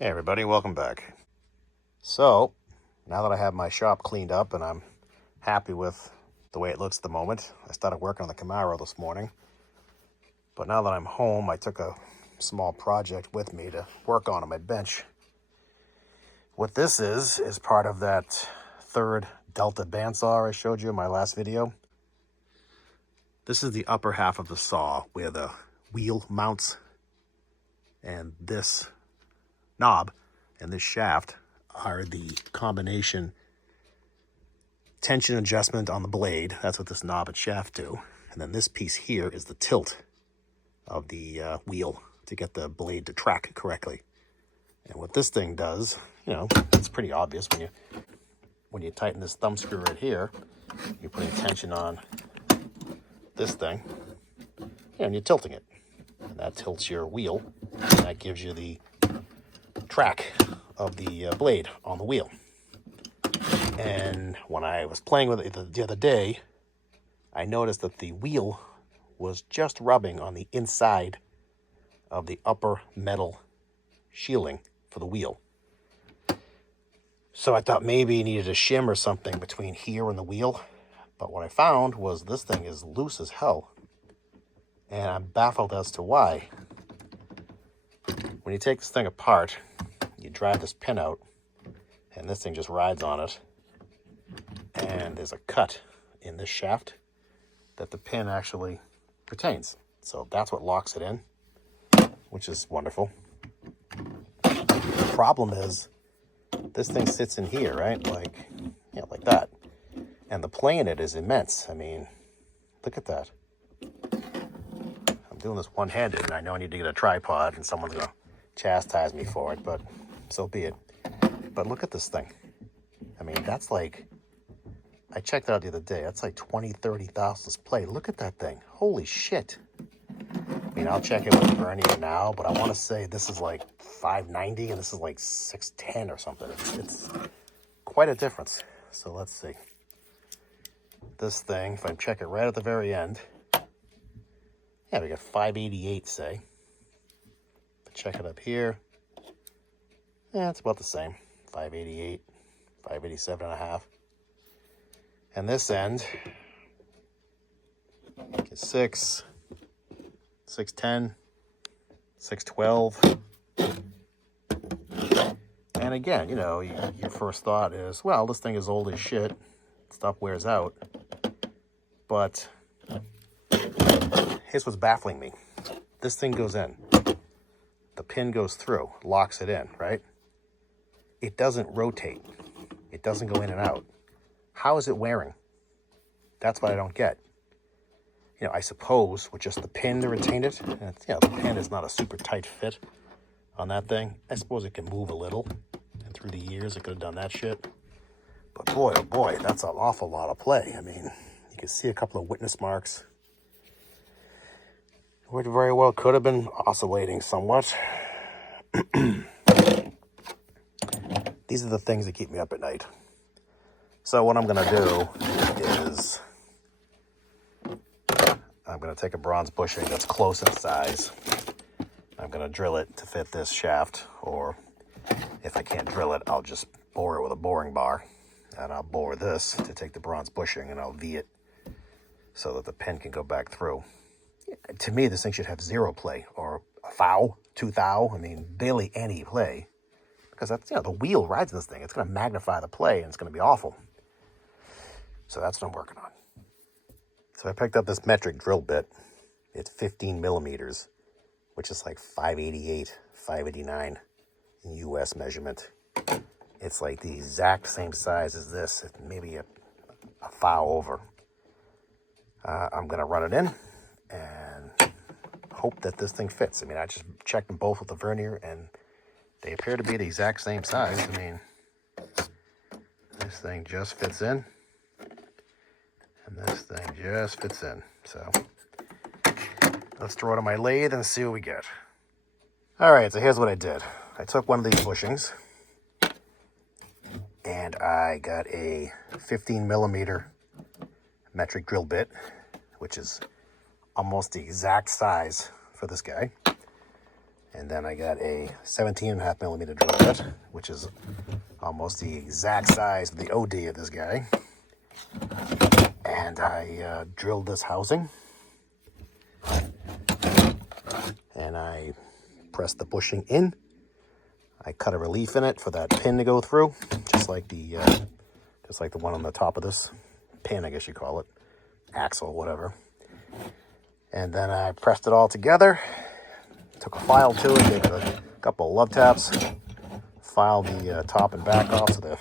Hey everybody, welcome back. So, now that I have my shop cleaned up and I'm happy with the way it looks at the moment, I started working on the Camaro this morning. But now that I'm home, I took a small project with me to work on my bench. What this is part of that third Delta bandsaw I showed you in my last video. This is the upper half of the saw where the wheel mounts, and this knob and this shaft are the combination tension adjustment on the blade. That's what this knob and shaft do. And then this piece here is the tilt of the wheel to get the blade to track correctly. And what this thing does, it's pretty obvious when you tighten this thumb screw right here, you're putting tension on this thing and you're tilting it. And that tilts your wheel, and that gives you the track of the blade on the wheel. And when I was playing with it the other day, I noticed that the wheel was just rubbing on the inside of the upper metal shielding for the wheel. So I thought maybe you needed a shim or something between here and the wheel. But what I found was this thing is loose as hell. And I'm baffled as to why. When you take this thing apart, you drive this pin out, and this thing just rides on it. And there's a cut in this shaft that the pin actually retains. So that's what locks it in, which is wonderful. The problem is this thing sits in here, right? Like that. And the play in it is immense. I mean, look at that. I'm doing this one-handed, and I know I need to get a tripod, and someone's going to chastise me for it, but so be it. But look at this thing. I mean, that's like, I checked it out the other day. That's like 20, 30 thousandths play. Look at that thing. Holy shit. I mean, I'll check it with the vernier now, but I want to say this is like 590 and this is like 610 or something. It's quite a difference. So let's see. This thing, if I check it right at the very end, yeah, we got 588, say. But check it up here. Yeah, it's about the same. 588, 587 and a half. And this end is 610, 612. And again, your first thought is, well, this thing is old as shit. Stuff wears out. But here's what's baffling me. This thing goes in. The pin goes through, locks it in, right? It doesn't rotate. It doesn't go in and out. How is it wearing? That's what I don't get. I suppose with just the pin to retain it, and the pin is not a super tight fit on that thing. I suppose it can move a little, and through the years it could have done that shit. But boy, oh boy, that's an awful lot of play. I mean, you can see a couple of witness marks. It very well could have been oscillating somewhat. These are the things that keep me up at night. So what I'm going to do is I'm going to take a bronze bushing that's close in size. I'm going to drill it to fit this shaft, or if I can't drill it, I'll just bore it with a boring bar. And I'll bore this to take the bronze bushing, and I'll V it so that the pin can go back through. To me, this thing should have zero play, or a thou, 2 thou. I mean, barely any play. Because that's, the wheel rides this thing. It's going to magnify the play, and it's going to be awful. So that's what I'm working on. So I picked up this metric drill bit. It's 15 millimeters, which is like 588, 589 in US measurement. It's like the exact same size as this, maybe a thou over. I'm going to run it in and hope that this thing fits. I mean, I just checked them both with the vernier, and they appear to be the exact same size. I mean, this thing just fits in, and this thing just fits in. So let's throw it on my lathe and see what we get. All right, so here's what I did. I took one of these bushings, and I got a 15 millimeter metric drill bit, which is almost the exact size for this guy. And then I got a 17.5 millimeter drill bit, which is almost the exact size of the OD of this guy. And I drilled this housing. And I pressed the bushing in. I cut a relief in it for that pin to go through, just like the one on the top of this pin, I guess you call it, axle, whatever. And then I pressed it all together. Took a file to it, gave it a couple of love taps, filed the top and back off so they're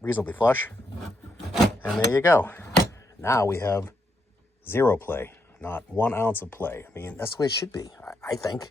reasonably flush. And there you go. Now we have zero play, not 1 ounce of play. I mean, that's the way it should be, I think.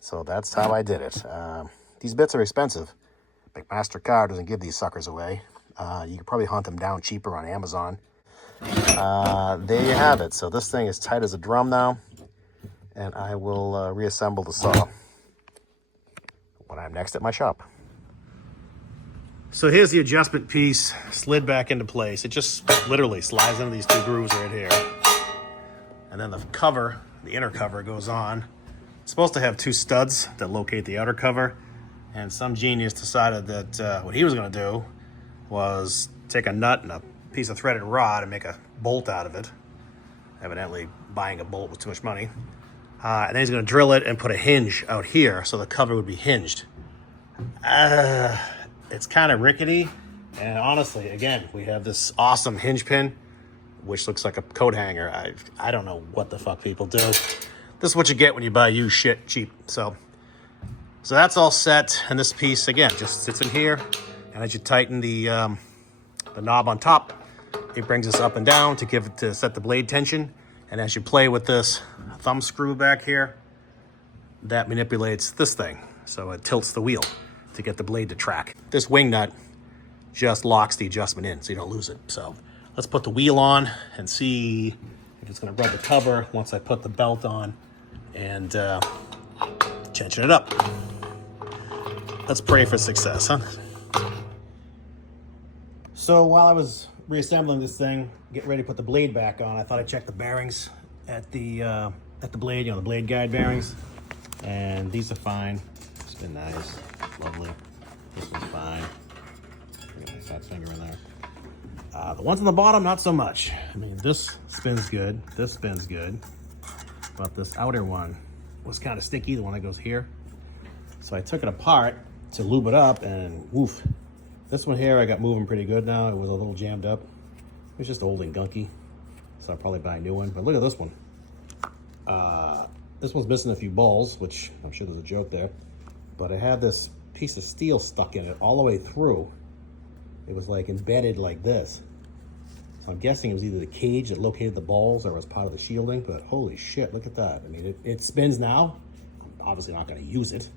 So that's how I did it. These bits are expensive. McMaster-Carr doesn't give these suckers away. You could probably hunt them down cheaper on Amazon. There you have it. So this thing is tight as a drum now. And I will reassemble the saw when I'm next at my shop. So here's the adjustment piece slid back into place. It just literally slides into these two grooves right here. And then the cover, the inner cover, goes on. It's supposed to have 2 studs that locate the outer cover. And some genius decided that what he was going to do was take a nut and a piece of threaded rod and make a bolt out of it. Evidently buying a bolt was too much money. And then he's going to drill it and put a hinge out here so the cover would be hinged. It's kind of rickety. And honestly, again, we have this awesome hinge pin, which looks like a coat hanger. I don't know what the fuck people do. This is what you get when you buy used shit cheap. So that's all set. And this piece, again, just sits in here. And as you tighten the knob on top, it brings us up and down to set the blade tension. And as you play with this thumb screw back here, that manipulates this thing. So it tilts the wheel to get the blade to track. This wing nut just locks the adjustment in so you don't lose it. So let's put the wheel on and see if it's gonna rub the cover once I put the belt on and tension it up. Let's pray for success, huh? So while I was reassembling this thing, getting ready to put the blade back on, I thought I'd check the bearings at the blade, the blade guide bearings. And these are fine. It's been nice, lovely. This one's fine. Get my fat finger in there. The ones on the bottom, not so much. I mean, this spins good, this spins good. But this outer one was kind of sticky, the one that goes here. So I took it apart to lube it up and woof. This one here I got moving pretty good now. It was a little jammed up. It was just old and gunky. So I'll probably buy a new one. But look at this one. This one's missing a few balls, which I'm sure there's a joke there. But it had this piece of steel stuck in it all the way through. It was like embedded like this. So I'm guessing it was either the cage that located the balls or it was part of the shielding, but holy shit, look at that. I mean, it spins now. I'm obviously not gonna use it.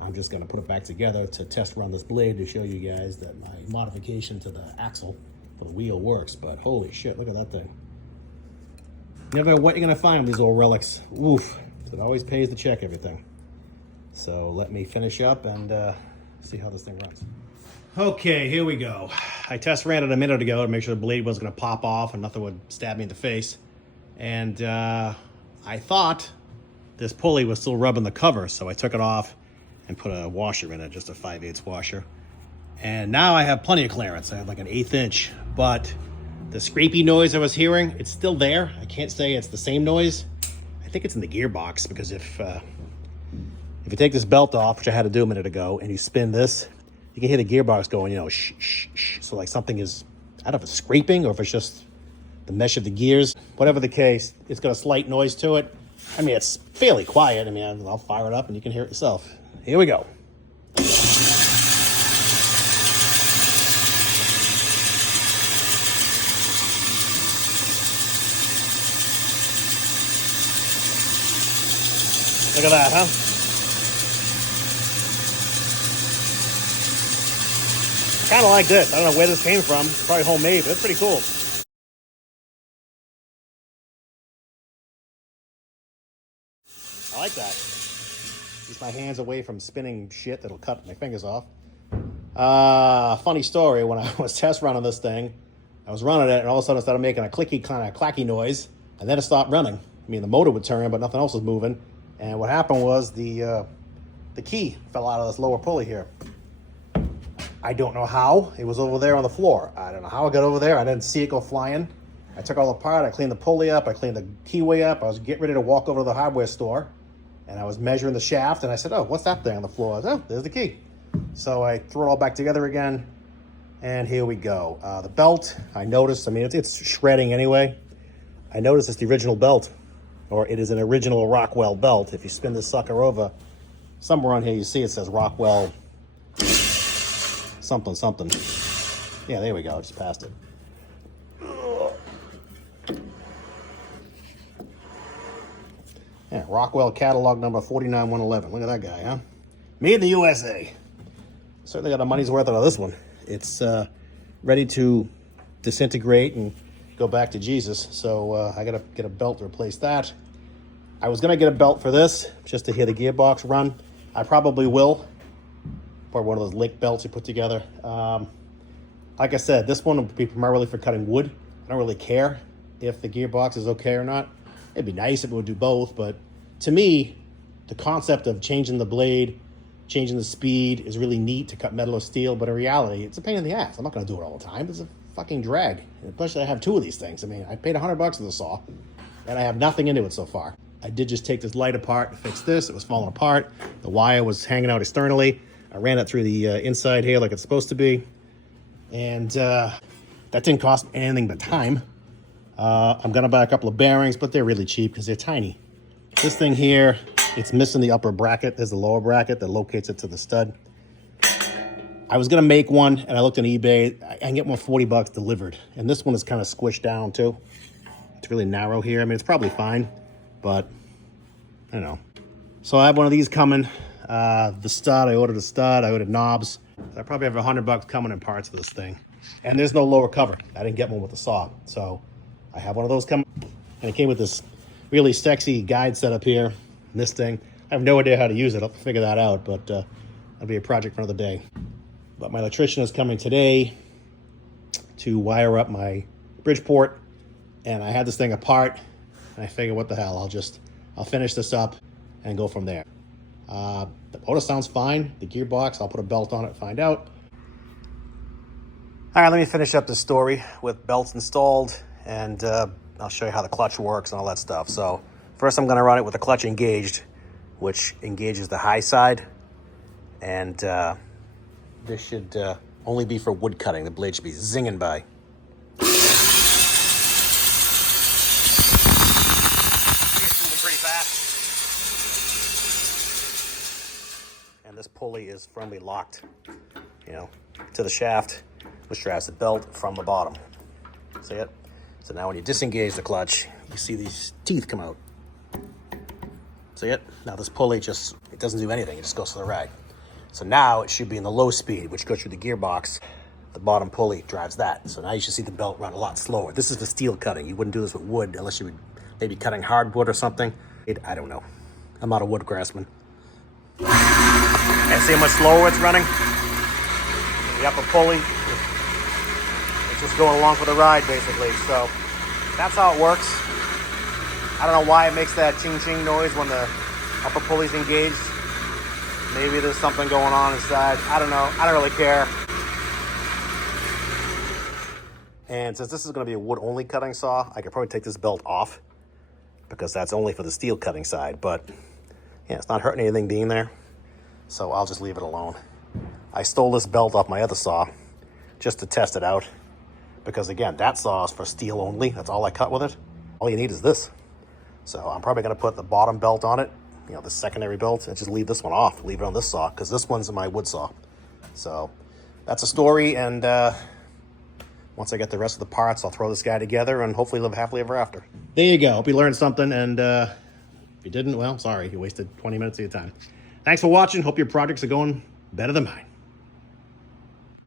I'm just gonna put it back together to test run this blade to show you guys that my modification to the axle for the wheel works, but holy shit, look at that thing. You never know what you're gonna find with these old relics. Oof, it always pays to check everything. So let me finish up and see how this thing runs. Okay, here we go. I test ran it a minute ago to make sure the blade wasn't gonna pop off and nothing would stab me in the face. And I thought this pulley was still rubbing the cover, so I took it off and put a washer in it, just a 5/8 washer. And now I have plenty of clearance. I have like an 1/8 inch, but the scrapey noise I was hearing, it's still there. I can't say it's the same noise. I think it's in the gearbox, because if you take this belt off, which I had to do a minute ago, and you spin this, you can hear the gearbox going, shh, shh, shh. So like something is, I don't know if it's scraping or if it's just the mesh of the gears. Whatever the case, it's got a slight noise to it. I mean, it's fairly quiet. I mean, I'll fire it up and you can hear it yourself. Here we go. Look at that, huh? Kind of like this. I don't know where this came from. Probably homemade, but it's pretty cool. I like that. Keeps my hands away from spinning shit that'll cut my fingers off. Funny story, when I was test running this thing, I was running it and all of a sudden it started making a clicky kind of clacky noise, and then it stopped running. I mean, the motor would turn, but nothing else was moving. And what happened was the key fell out of this lower pulley here. I don't know how. It was over there on the floor. I don't know how it got over there. I didn't see it go flying. I took all apart. I cleaned the pulley up. I cleaned the keyway up. I was getting ready to walk over to the hardware store, and I was measuring the shaft, and I said, oh, what's that thing on the floor? I said, oh, there's the key. So I threw it all back together again, and here we go. The belt, I noticed, I mean, it's shredding anyway. I noticed it's the original belt, or it is an original Rockwell belt. If you spin this sucker over, somewhere on here you see it says Rockwell something, something. Yeah, there we go, I just passed it. Yeah, Rockwell catalog number 49111. Look at that guy, huh? Made in the USA. Certainly got a money's worth out of this one. It's ready to disintegrate and go back to Jesus. So I gotta get a belt to replace that. I was gonna get a belt for this just to hear the gearbox run. I probably will. Probably one of those Lake belts you put together. Like I said, this one will be primarily for cutting wood. I don't really care if the gearbox is okay or not. It'd be nice if it would do both, but to me, the concept of changing the blade, changing the speed is really neat to cut metal or steel, but in reality, it's a pain in the ass. I'm not gonna do it all the time. It's a fucking drag. And especially I have two of these things. I mean, I paid $100 for the saw, and I have nothing into it so far. I did just take this light apart and fix this. It was falling apart. The wire was hanging out externally. I ran it through the inside here like it's supposed to be. And that didn't cost anything but time. I'm gonna buy a couple of bearings, but they're really cheap because they're tiny. This thing here, it's missing the upper bracket. There's the lower bracket that locates it to the stud. I was gonna make one, and I looked on eBay. I can get one for $40 delivered. And this one is kind of squished down too. It's really narrow here. I mean, it's probably fine, but I don't know. So I have one of these coming. The stud, I ordered a stud. I ordered knobs. So I probably have $100 coming in parts for this thing. And there's no lower cover. I didn't get one with the saw. So I have one of those coming. And it came with this really sexy guide setup here. And this thing. I have no idea how to use it. I'll figure that out, but that'll be a project for another day. But my electrician is coming today to wire up my Bridgeport. And I had this thing apart. And I figured, what the hell? I'll finish this up and go from there. The motor sounds fine. The gearbox, I'll put a belt on it, find out. All right, let me finish up this story with belts installed, and I'll show you how the clutch works and all that stuff. So first I'm gonna run it with the clutch engaged, which engages the high side. And this should only be for wood cutting. The blade should be zinging by. And this pulley is firmly locked, to the shaft, which drives the belt from the bottom. See it? So now when you disengage the clutch, you see these teeth come out. See it? Now this pulley it doesn't do anything, it just goes for the ride. So now it should be in the low speed, which goes through the gearbox. The bottom pulley drives that. So now you should see the belt run a lot slower. This is the steel cutting. You wouldn't do this with wood unless you were maybe cutting hardwood or something. I don't know. I'm not a wood craftsman. And see how much slower it's running? The upper pulley, it's just going along for the ride, basically. So that's how it works. I don't know why it makes that ching-ching noise when the upper pulley's engaged. Maybe there's something going on inside. I don't know. I don't really care. And since this is going to be a wood-only cutting saw, I could probably take this belt off because that's only for the steel cutting side. But yeah, it's not hurting anything being there. So I'll just leave it alone. I stole this belt off my other saw just to test it out. Because again, that saw is for steel only. That's all I cut with it. All you need is this. So I'm probably gonna put the bottom belt on it, the secondary belt, and just leave this one off. Leave it on this saw, because this one's my wood saw. So that's a story, and once I get the rest of the parts, I'll throw this guy together and hopefully live happily ever after. There you go. Hope you learned something, and if you didn't, well, sorry. You wasted 20 minutes of your time. Thanks for watching. Hope your projects are going better than mine.